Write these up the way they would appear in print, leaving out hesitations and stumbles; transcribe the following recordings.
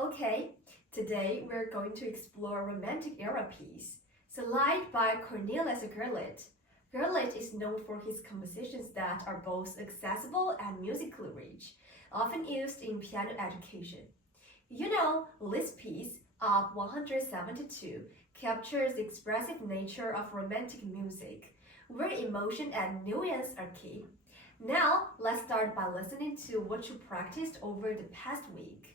Okay, today we're going to explore a romantic era piece, Light by Cornelis Gurlitt. Gurlitt is known for his compositions that are both accessible and musically rich, often used in piano education. This piece, Op 172, captures the expressive nature of romantic music, where emotion and nuance are key. Now, let's start by listening to what you practiced over the past week.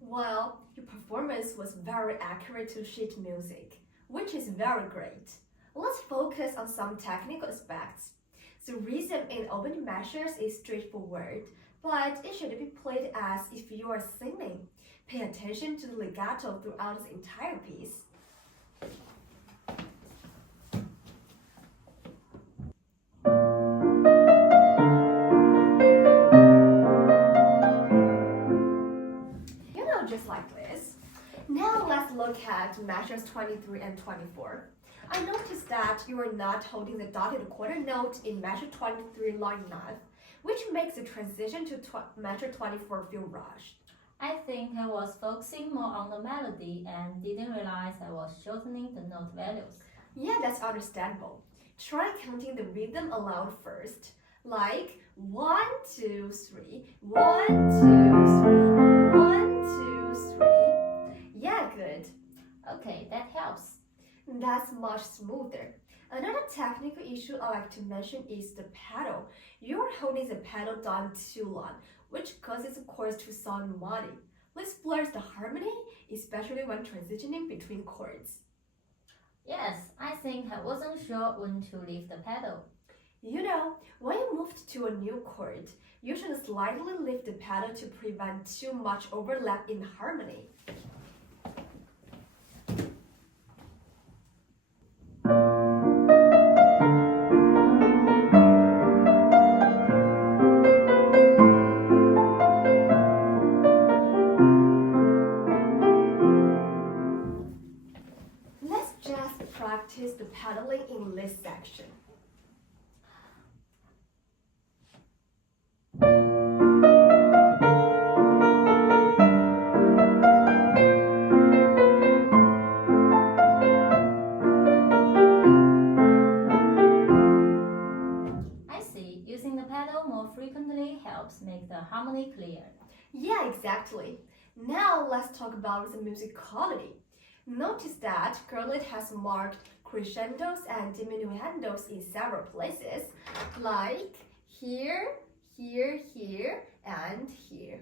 Well, your performance was very accurate to sheet music, which is very great. Let's focus on some technical aspects. The rhythm in opening measures is straightforward, but it should be played as if you are singing. Pay attention to the legato throughout the entire piece. Just like this. Now let's look at measures 23 and 24. I noticed that you are not holding the dotted quarter note in measure 23 long enough, which makes the transition to measure 24 feel rushed. I think I was focusing more on the melody and didn't realize I was shortening the note values. Yeah, that's understandable. Try counting the rhythm aloud first, like 1, 2, 3, 1, 2, 3, 1, 2, 3. Yeah, good. Okay, that helps. That's much smoother. Another technical issue I like to mention is the pedal. You're holding the pedal down too long, which causes the chords to sound muddy. This blurs the harmony, especially when transitioning between chords. Yes, I think I wasn't sure when to leave the pedal. When you moved to a new chord, you should slightly lift the pedal to prevent too much overlap in harmony. Let's just practice the pedaling in this section. I see, using the pedal more frequently helps make the harmony clear. Yeah, exactly. Now let's talk about the music quality. Notice that Gurlitt has marked crescendos and diminuendos in several places, like here, here, here, and here.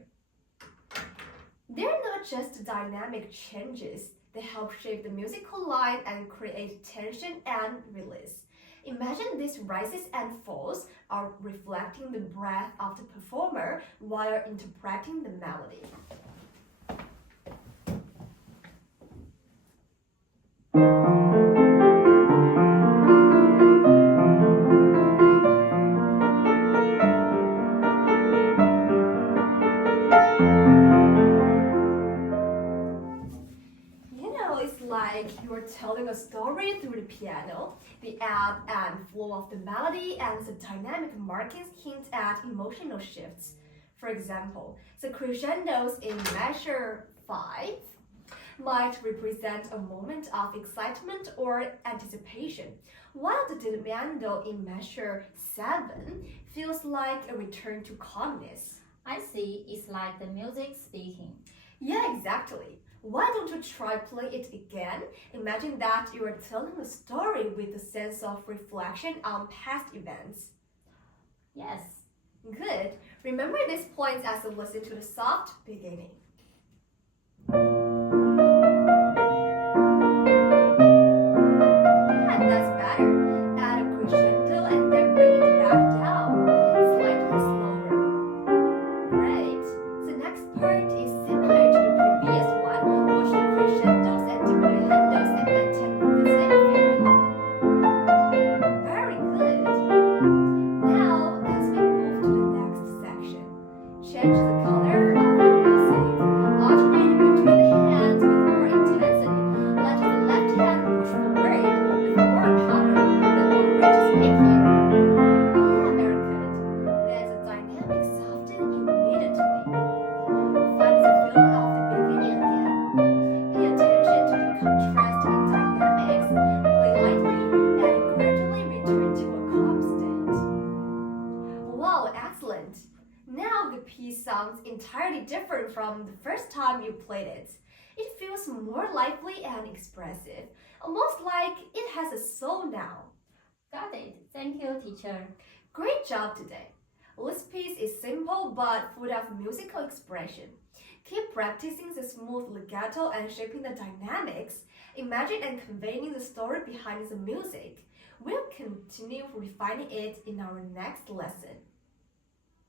They're not just dynamic changes, they help shape the musical line and create tension and release. Imagine these rises and falls are reflecting the breath of the performer while interpreting the melody. It's like you're telling a story through the piano. The ebb and flow of the melody and the dynamic markings hint at emotional shifts. For example, the crescendos in measure 5 might represent a moment of excitement or anticipation, while the diminuendo in measure 7 feels like a return to calmness. I see, it's like the music speaking. Yeah, exactly. Why don't you try playing it again? Imagine that you are telling a story with a sense of reflection on past events. Yes. Good. Remember these points as you listen to the soft beginning. Yeah, that's better. Add a crescendo and then bring it back down, slightly slower. Great. The next part is similar to the previous one. Watch the crescendos and diminuendos and maintain the same feeling. Very good. Now, as we move to the next section, change the color of the music. Alternate between the hands with more intensity. Let the left hand push forward with more power than what Rich is making. Yeah, very good. There's a dynamic soften immediately. Find the feeling of the beginning again. Pay attention to the contrast in dynamics. Play lightly and gradually return to a calm state. Wow, excellent! Now the piece sounds entirely different from the first time you played it. It feels more lively and expressive, almost like it has a soul now. Got it. Thank you, teacher. Great job today. This piece is simple but full of musical expression. Keep practicing the smooth legato and shaping the dynamics. Imagine and conveying the story behind the music. We'll continue refining it in our next lesson.